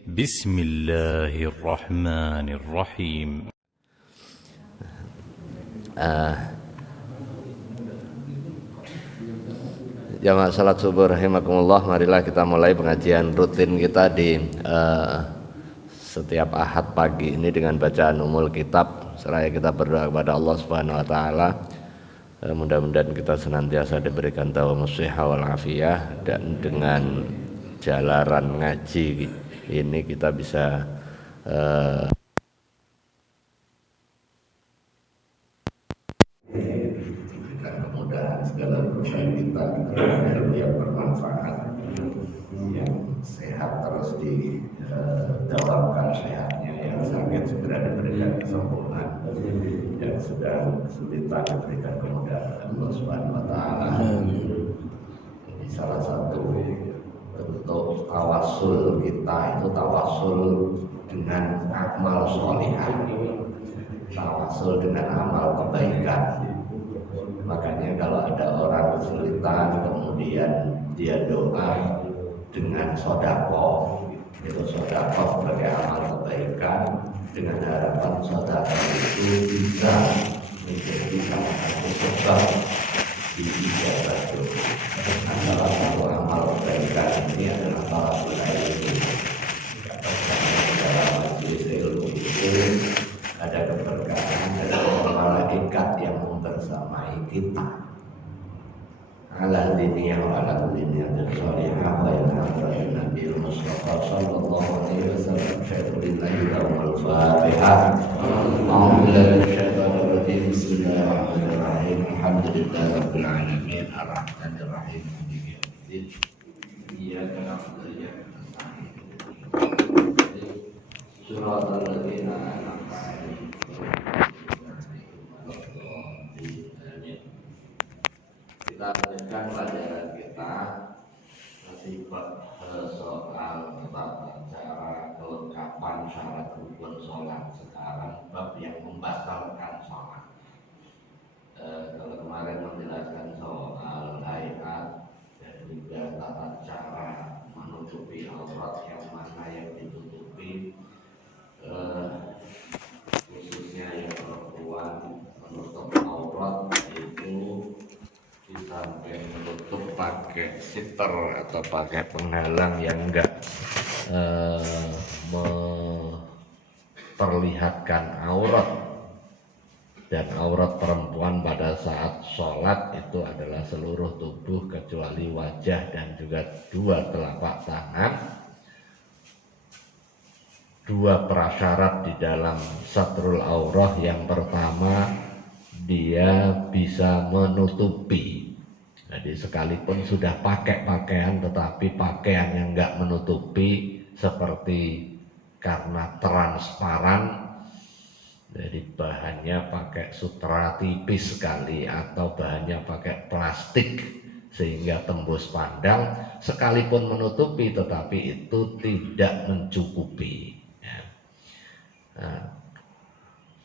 بسم الله الرحمن الرحيم. Jamaah salat subuh rahimakumullah, marilah kita mulai pengajian rutin kita di setiap Ahad pagi ini dengan bacaan umul kitab. Seraya kita berdoa kepada Allah Subhanahu wa taala. Mudah-mudahan kita senantiasa diberikan taufiq wal afiyah, dan dengan jalaran ngaji ini kita bisa kemudahan segala urusan kita, yang bermanfaat, yang sehat terus didawamkan sehatnya, yang sakit segera diberikan kesembuhan, yang sedang kesulitan diberikan kemudahan Allah Subhanahu wa taala. Jadi salah satu bentuk tawasul kita itu tawasul dengan amal sholihah, tawasul dengan amal kebaikan. Makanya kalau ada orang kesulitan kemudian dia doa dengan sodako, itu sodako sebagai amal kebaikan, dengan harapan sodako itu bisa menjadi salah satu sebab diijabah doa. Salah satu amal kebaikan ini adalah talabul ilmi. Dalam majelis ilmu itu ada keberkahan dari malaikat yang membersamai kita. Ala diniyah wa ala diniyah sholihah wa ilhamdulillah Nabi Mustafa sallallahu alaihi wasallam. Syaikhulillah wal Fatihah. A'udzubillahi minasyaitonir rajim. Bismillahirrahmanirrahim. Alhamdulillahi rabbil alamin arrahmanir rahim maliki yaumiddin. Iyyaka na'budu wa iyyaka nasta'in. Shiratal ladzina an'amta 'alaihim. Kita lanjutkan pelajaran kita masih bab soal tata cara kelengkapan syarat rukun sholat. Sekarang bab yang membatalkan sholat. Kalau kemarin menjelaskan soal hayat dan juga tata cara menutupi aurat, yang mana yang ditutupi, khususnya yang perempuan menutup aurat itu di samping menutup pakai sitter atau pakai penghalang yang enggak memperlihatkan aurat, dan aurat perempuan pada saat sholat itu adalah seluruh tubuh kecuali wajah dan juga dua telapak tangan. Dua prasyarat di dalam satrul aurah. Yang pertama, dia bisa menutupi. Jadi sekalipun sudah pakai pakaian, tetapi pakaian yang enggak menutupi, seperti karena transparan, jadi bahannya pakai sutra tipis sekali atau bahannya pakai plastik sehingga tembus pandang, sekalipun menutupi tetapi itu tidak mencukupi. Nah,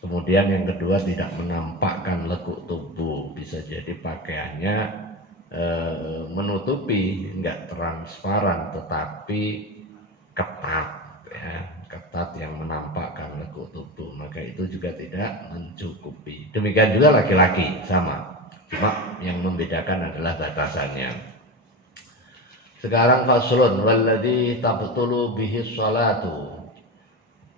kemudian yang kedua, tidak menampakkan lekuk tubuh. Bisa jadi pakaiannya menutupi, enggak transparan tetapi ketat, ya, ketat yang menampakkan lekuk tubuh, maka itu juga tidak mencukupi. Demikian juga laki-laki sama, cuma yang membedakan adalah batasannya. Sekarang faslun, walladzi tabtulu bihi sholatu.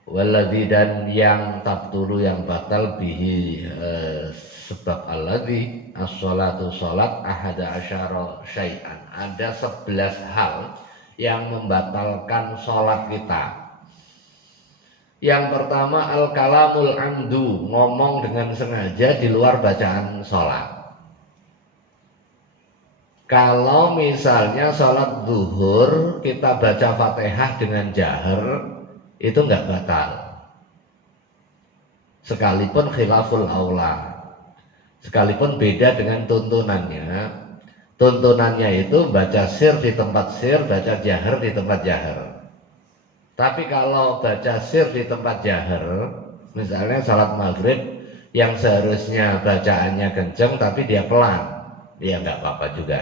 Walladzi, dan yang tabtulu, yang batal, bihi sebab alladzi as-sholatu sholat, ahada asyara syai'an, ada 11 hal yang membatalkan sholat kita. Yang pertama, al-kalamul amdu, ngomong dengan sengaja di luar bacaan sholat. Kalau misalnya sholat zuhur kita baca Fatihah dengan jahar, itu enggak batal, sekalipun khilaful aula, sekalipun beda dengan tuntunannya. Tuntunannya itu baca sir di tempat sir, baca jahar di tempat jahar. Tapi kalau baca sir di tempat jahar, misalnya salat maghrib yang seharusnya bacaannya kenceng tapi dia pelan, dia nggak apa-apa juga.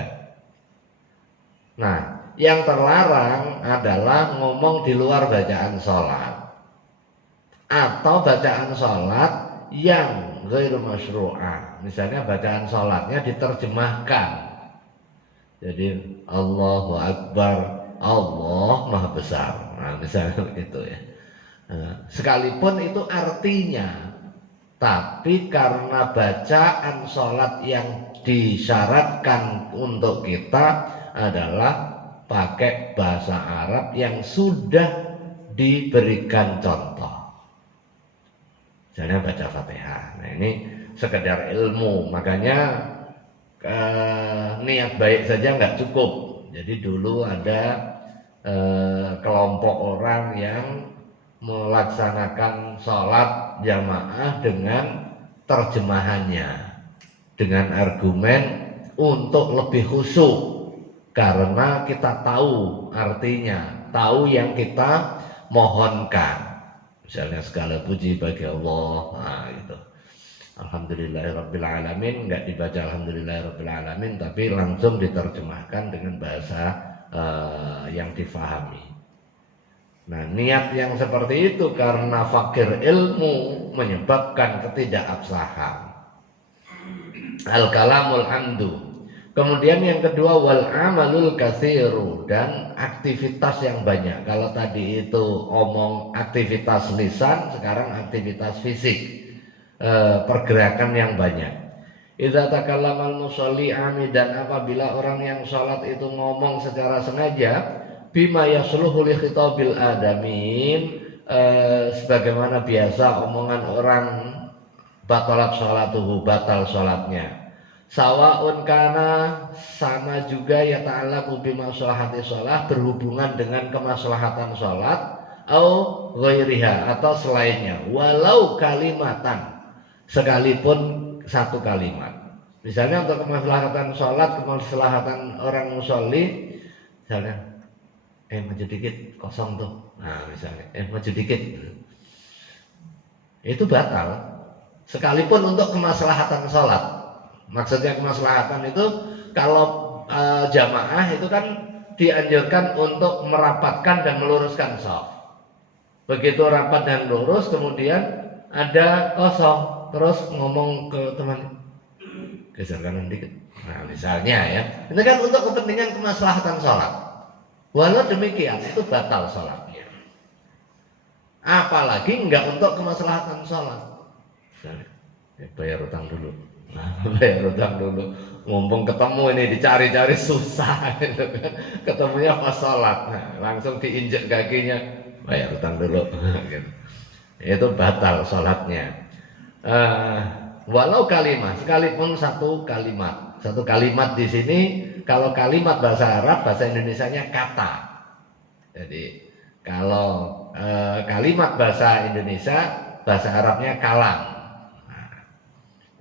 Nah, yang terlarang adalah ngomong di luar bacaan sholat atau bacaan sholat yang ghairu masyru'ah. Misalnya bacaan sholatnya diterjemahkan, jadi Allahu Akbar, Allah Maha Besar, nah, misalnya begitu ya. Sekalipun itu artinya, tapi karena bacaan sholat yang disyaratkan untuk kita adalah pakai bahasa Arab yang sudah diberikan contoh, misalnya baca Fatihah. Nah ini sekedar ilmu, makanya niat baik saja nggak cukup. Jadi dulu ada kelompok orang yang melaksanakan sholat jamaah dengan terjemahannya, dengan argumen untuk lebih khusyuk, karena kita tahu artinya, tahu yang kita mohonkan. Misalnya segala puji bagi Allah, nah gitu. Alhamdulillahirrabbilalamin, nggak dibaca Alhamdulillahirrabbilalamin, tapi langsung diterjemahkan dengan bahasa yang difahami. Nah, niat yang seperti itu karena fakir ilmu menyebabkan ketidakabsahan. Al-kalamul amdu. Kemudian yang kedua, wal amalul katsiru, dan aktivitas yang banyak. Kalau tadi itu omong aktivitas lisan, sekarang aktivitas fisik, pergerakan yang banyak. Idza takallamal musolli amidan, apabila orang yang sholat itu ngomong secara sengaja, bima yasluhu li khitabil adamin, sebagaimana biasa omongan orang, batalat sholatuhu, batal sholatnya. Sawaun kana, sama juga, ya ta'allaqu bimaslahati sholat, berhubungan dengan kemaslahatan sholat, au ghairiha, atau selainnya, walau kalimatan, sekalipun satu kalimat. Misalnya untuk kemaslahatan sholat, kemaslahatan orang musolli, misalnya maju dikit, kosong tuh, nah misalnya maju dikit, itu batal sekalipun untuk kemaslahatan sholat. Maksudnya kemaslahatan itu kalau jamaah itu kan dianjurkan untuk merapatkan dan meluruskan shaf. Begitu rapat dan lurus, kemudian ada kosong, terus ngomong ke teman, geser kanan dikit, nah misalnya ya, itu kan untuk kepentingan kemaslahatan sholat. Walau demikian itu batal sholatnya, apalagi enggak untuk kemaslahatan sholat. Misalnya, bayar utang dulu, bayar utang dulu, mumpung ketemu ini dicari-cari susah gitu kan. Ketemunya pas sholat, nah, langsung diinjek kakinya, bayar utang dulu gitu. Itu batal sholatnya. Walau kalimat, sekalipun satu kalimat. Satu kalimat di sini, kalau kalimat bahasa Arab, bahasa Indonesianya kata. Jadi kalau kalimat bahasa Indonesia, bahasa Arabnya kalam.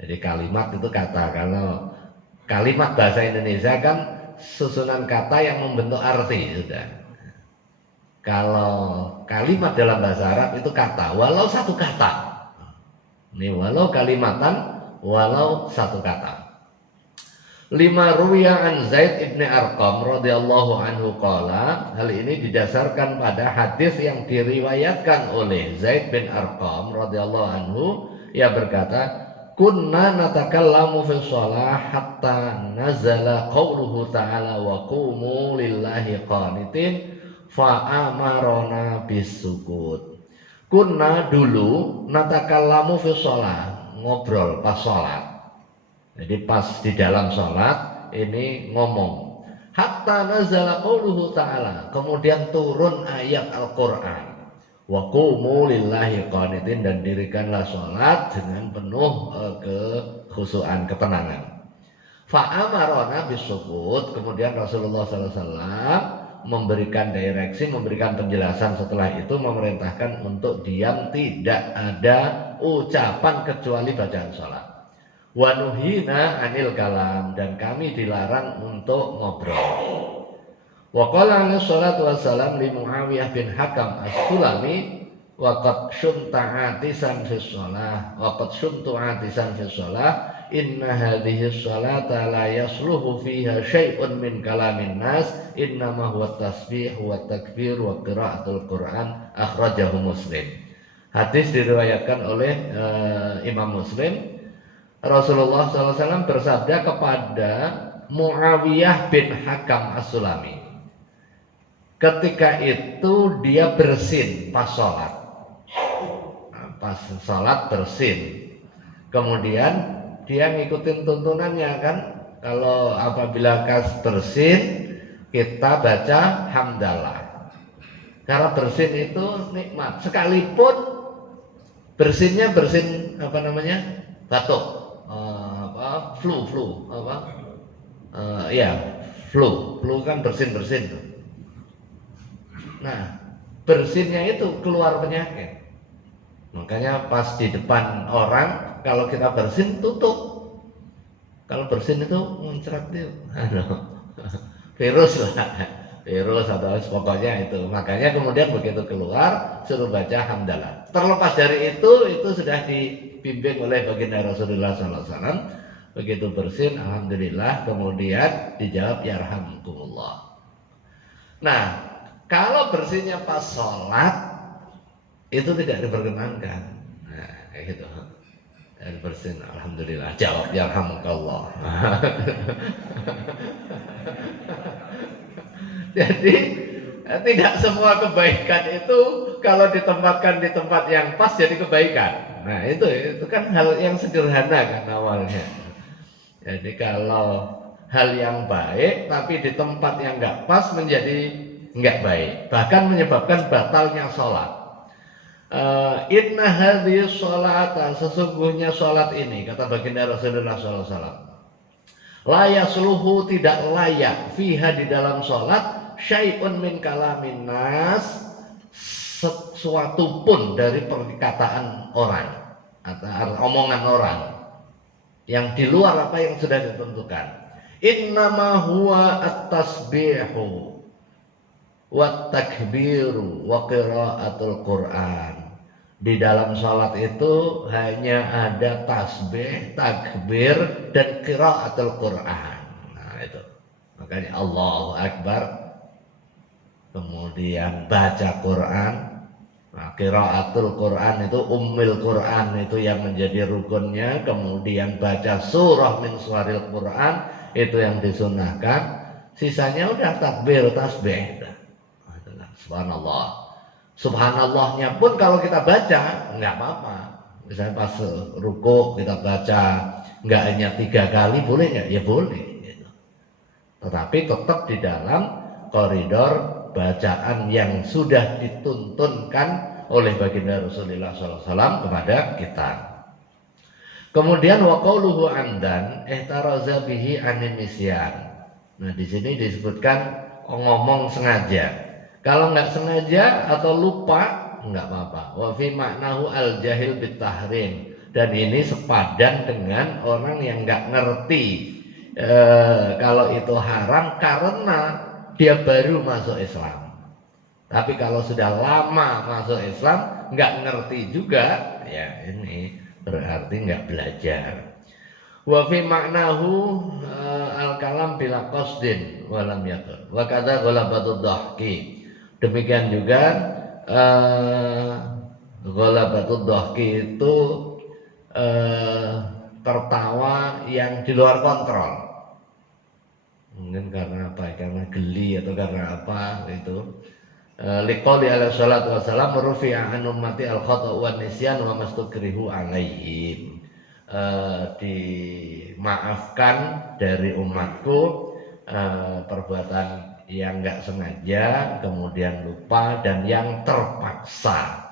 Jadi kalimat itu kata. Kalau kalimat bahasa Indonesia kan susunan kata yang membentuk arti sudah. Kalau kalimat dalam bahasa Arab itu kata, walau satu kata. Ini walau kalimatan, walau satu kata. Lima ruwiya an Zaid ibn Arqam radhiyallahu anhu qala, hal ini didasarkan pada hadis yang diriwayatkan oleh Zaid bin Arqam radhiyallahu anhu, ia berkata, kunna natakallamu fi shalah hatta nazala qauluhu ta'ala wa qumu lillahi qanitin fa amarona bisukut. Kunna dulu natakallamu fi shalah, ngobrol pas sholat. Jadi pas di dalam sholat ini ngomong. Hatta nazala qauluhu ta'ala, kemudian turun ayat Al-Quran. Wa qumu lillahi qanitin, dan dirikanlah sholat dengan penuh kekhusyuan, ketenangan. Fa'amarona bisukut, kemudian Rasulullah SAW memberikan direksi, memberikan penjelasan setelah itu, memerintahkan untuk diam, tidak ada ucapan kecuali bacaan sholat. Wa nuhina anil kalam, dan kami dilarang untuk ngobrol. Wa qala alaihi salatu wassalam li Muawiyah bin Hakam as-Sulami, wa qad syunta atisan fi shalah, wa qad syuntu atisan fi shalah, inna hadhihi sholata la yasluhu fiha syai'un min kalamin nas innama huwa tasbih wa takbir wa qiraatul Quran akhrajahu Muslim. Hadis diriwayatkan oleh Imam Muslim. Rasulullah SAW bersabda kepada Muawiyah bin Hakam As-Sulami. Ketika itu dia bersin pas sholat. Pas sholat bersin. Kemudian dia ngikutin tuntunannya kan. Kalau apabila kas bersin, kita baca hamdalah. Karena bersin itu nikmat. Sekalipun bersinnya bersin apa namanya? Batuk. Flu flu kan bersin. Nah, bersinnya itu keluar penyakit. Makanya pas di depan orang kalau kita bersin tutup. Kalau bersin itu muncrat itu virus atau pokoknya itu. Makanya kemudian begitu keluar suruh baca hamdalah. Terlepas dari itu sudah dibimbing oleh baginda Rasulullah SAW. Begitu bersin, alhamdulillah, kemudian dijawab yarhamkumullah. Nah, kalau bersinnya pas sholat itu tidak diperkenankan. Nah, kayak gitu. Dan bersin, alhamdulillah, jawab yarhamkallah. Jadi tidak semua kebaikan itu kalau ditempatkan di tempat yang pas jadi kebaikan. Nah itu kan hal yang sederhana kan awalnya. Jadi kalau hal yang baik tapi di tempat yang nggak pas menjadi nggak baik, bahkan menyebabkan batalnya sholat. Inna hadhihi sholata, sesungguhnya sholat ini, kata baginda Rasulullah SAW, la yasluhu, tidak layak, fiha, di dalam sholat, syai'un min kalamin nas, sesuatu pun dari perkataan orang atau omongan orang yang di luar apa yang sudah ditentukan. Innama huwa at-tasbihu wa takbiru wa qiraatul Quran. Di dalam sholat itu hanya ada tasbih, takbir, dan qiraatul Quran. Nah itu, makanya Allahu Akbar, kemudian baca Quran. Nah, qiraatul Quran itu ummul Quran, itu yang menjadi rukunnya. Kemudian baca surah min suwaril Quran, itu yang disunahkan. Sisanya udah takbir, tasbih. Subhanallah. Subhanallahnya pun kalau kita baca nggak apa-apa. Misalnya pas ruku kita baca nggak hanya 3 kali, boleh nggak? Ya boleh. Gitu. Tetapi tetap di dalam koridor bacaan yang sudah dituntunkan oleh baginda Rasulullah SAW kepada kita. Kemudian wa qauluhu amdan ihtaraza bihi anin nisyan. Nah di sini disebutkan ngomong sengaja. Kalau nggak sengaja atau lupa nggak apa-apa. Wa fi maknahu al jahil bit tahrim. Dan ini sepadan dengan orang yang nggak ngerti kalau itu haram karena dia baru masuk Islam. Tapi kalau sudah lama masuk Islam nggak ngerti juga, ya ini berarti nggak belajar. Wa fi maknahu al kalam bila qasdin walam yakun. Wa kadza ghalabatud dhahki. Demikian juga ghalabatud dhahki itu tertawa yang di luar kontrol. Mungkin karena apa? Karena geli atau karena apa itu. Liqauli alaihi salatu wassalam rufi'a an ummati al-khata'u wan nisyan wa mastukrihu alaihim. Dimaafkan dari umatku perbuatan yang enggak sengaja, kemudian lupa, dan yang terpaksa.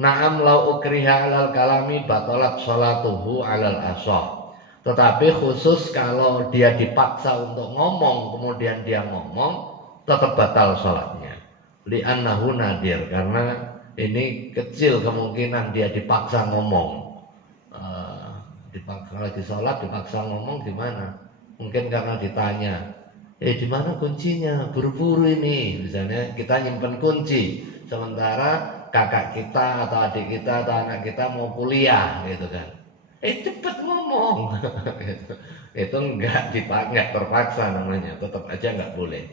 Na'am lau ukriha alal kalami batalat sholatuhu alal ashah. Tetapi khusus kalau dia dipaksa untuk ngomong, kemudian dia ngomong, tetap batal sholatnya. Li'annahu nadir, karena ini kecil kemungkinan dia dipaksa ngomong. Dipaksa lagi sholat, dipaksa ngomong gimana? Mungkin karena ditanya, di mana kuncinya? Buru-buru ini. Misalnya kita nyimpen kunci, sementara kakak kita atau adik kita atau anak kita mau kuliah, gitu kan. Cepet ngomong. Itu enggak terpaksa namanya, tetap aja enggak boleh.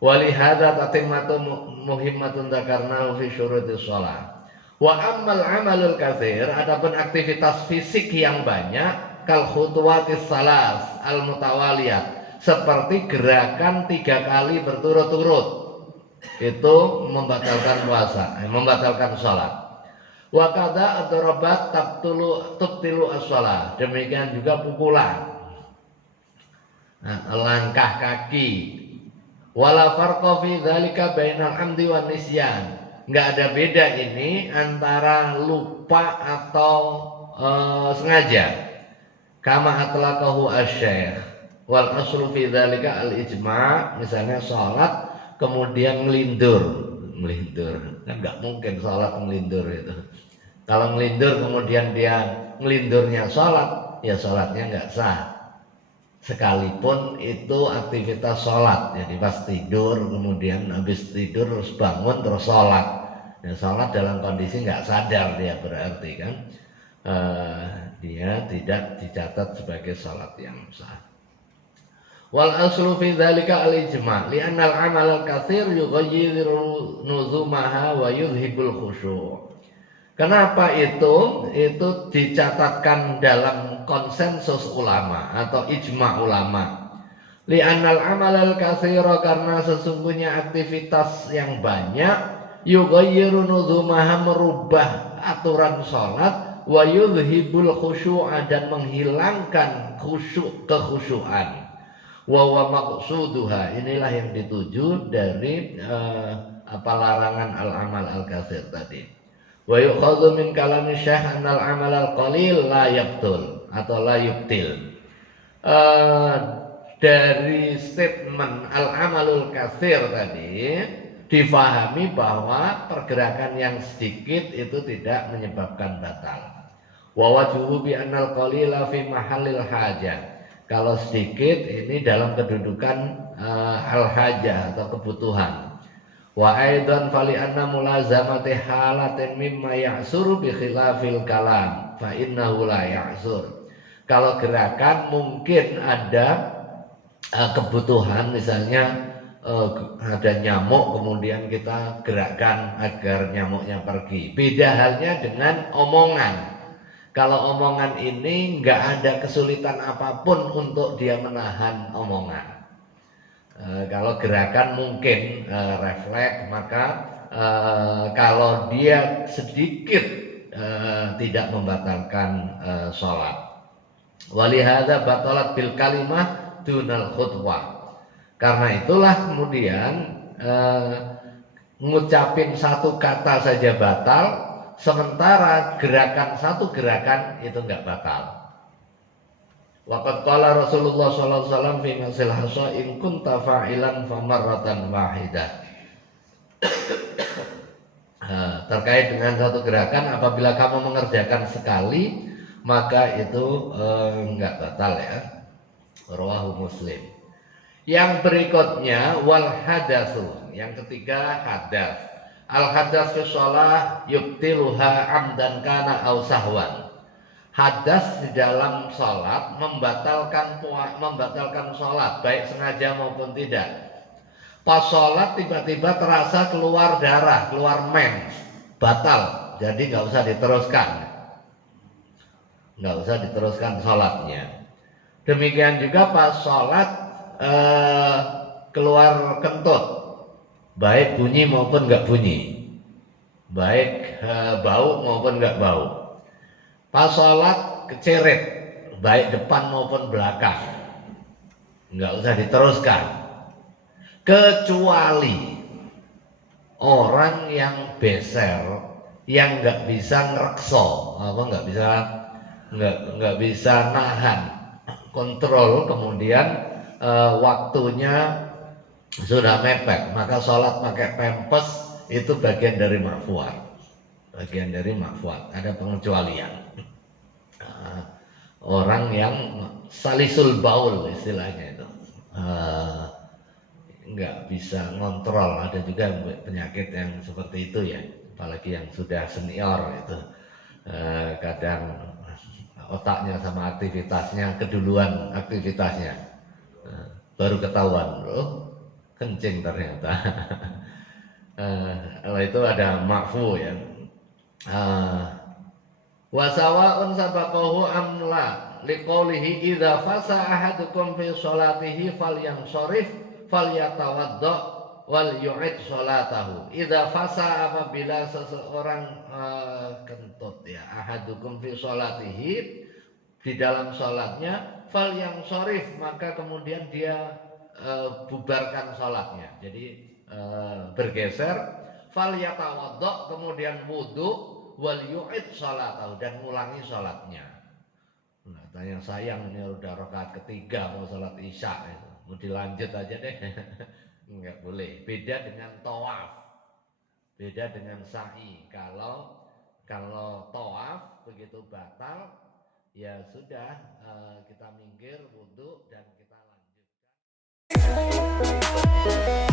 Walihada tatimatu muhimmatun dzakarna fi syurutis shalah. Wa ammal amalul katsir, adapun aktivitas fisik yang banyak, kal khutuwatis salas al mutawaliyat, seperti gerakan 3 kali berturut-turut, itu membatalkan puasa, membatalkan salat. Wa kadza adrabat tubtilu as-shalah, demikian juga pukulan, langkah kaki. Wala farqa fi dzalika bainal amdi wan nisyan. Enggak ada beda ini antara lupa atau sengaja. Kama atlaqahu asy-syekh. Wal aslu fi dzalika al-ijma', misalnya salat kemudian melindur. Kan enggak mungkin salat melindur itu. Kalau melindur kemudian dia melindurnya salat, ya salatnya enggak sah. Sekalipun itu aktivitas sholat, jadi pas tidur kemudian habis tidur terus bangun terus sholat, dan sholat dalam kondisi nggak sadar, dia berarti kan dia tidak dicatat sebagai sholat yang sah. Wal aslu fi dzalika al ijma' li'anna al amal al katsir yughayyiru nuzumaha wa yudhibul khusyu'. Kenapa itu? Itu dicatatkan dalam konsensus ulama atau ijma ulama. Li'annal amalal katsira, karena sesungguhnya aktivitas yang banyak, yughayyiru nudzumaha, merubah aturan salat, wa yudhibul khusyu'a, dan menghilangkan kekhusyuan. Wa wa maqsuduha, inilah yang dituju dari larangan al amal al katsir tadi. Wa yukhadhu min kalami syekh annal amal al-qalil la yabtul atau la yubtil. Dari statement al-amalul katsir tadi difahami bahwa pergerakan yang sedikit itu tidak menyebabkan batal. Wa wajhuhu bi annal qalila fi mahallil hajah. Kalau sedikit ini dalam kedudukan al-hajah atau kebutuhan. Wa aidan fali anna mulazamati halatin mimma ya'suru bi khilafil kalam fa innahu la ya'sur. Kalau gerakan mungkin ada kebutuhan, misalnya ada nyamuk kemudian kita gerakkan agar nyamuknya pergi. Beda halnya dengan omongan. Kalau omongan ini enggak ada kesulitan apapun untuk dia menahan omongan. Kalau gerakan mungkin refleks, maka kalau dia sedikit tidak membatalkan sholat. Walihada batalat bil kalimah dunal khutbah. Karena itulah kemudian ngucapin satu kata saja batal, sementara satu gerakan itu enggak batal. Waqad qala Rasulullah sallallahu alaihi wasallam fi masil hasa in kunta fa'ilan famarratan wahidah. Terkait dengan satu gerakan, apabila kamu mengerjakan sekali maka itu enggak batal ya. Rawahu Muslim. Yang berikutnya wal hadatsu. Yang ketiga hadas. Al hadas fi shalah yubtiluha amdan kana aw sahwan. Hadas di dalam sholat membatalkan sholat, baik sengaja maupun tidak. Pas sholat tiba-tiba terasa keluar darah, keluar mens, batal. Jadi nggak usah diteruskan sholatnya. Demikian juga pas sholat keluar kentut, baik bunyi maupun nggak bunyi, baik bau maupun nggak bau. Pas sholat keceret, baik depan maupun belakang, nggak usah diteruskan. Kecuali orang yang beser, yang nggak bisa ngerekso, nggak bisa nahan, kontrol, kemudian waktunya sudah mepet, maka sholat pakai pempes itu bagian dari ma'fuat. Ada pengecualian. Orang yang salisul baul istilahnya itu, nggak bisa ngontrol. Ada juga penyakit yang seperti itu ya, apalagi yang sudah senior itu, kadang otaknya sama aktivitasnya, keduluan aktivitasnya. Nah, baru ketahuan, loh kencing ternyata. Kalau itu ada makfu ya. Wasawa'un sabaqahu amla liqaulihi idza fasa ahadukum fi sholatihi falyansharif falyatawadda wal yu'id sholatahu. Idza fasa, apabila seseorang kentut ya, ahadukum fi sholatihi, di dalam sholatnya, falyansharif, maka kemudian dia bubarkan sholatnya. Jadi bergeser, falyatawadda, kemudian wudu, wal yu'id salatahu, dan ngulangi salatnya. Nah, tanya sayang ini udah rakaat ketiga mau salat isya itu. Mau dilanjut aja deh. Enggak boleh. Beda dengan tawaf. Beda dengan sa'i. Kalau tawaf begitu batal, ya sudah, kita minggir wudu dan kita lanjutkan.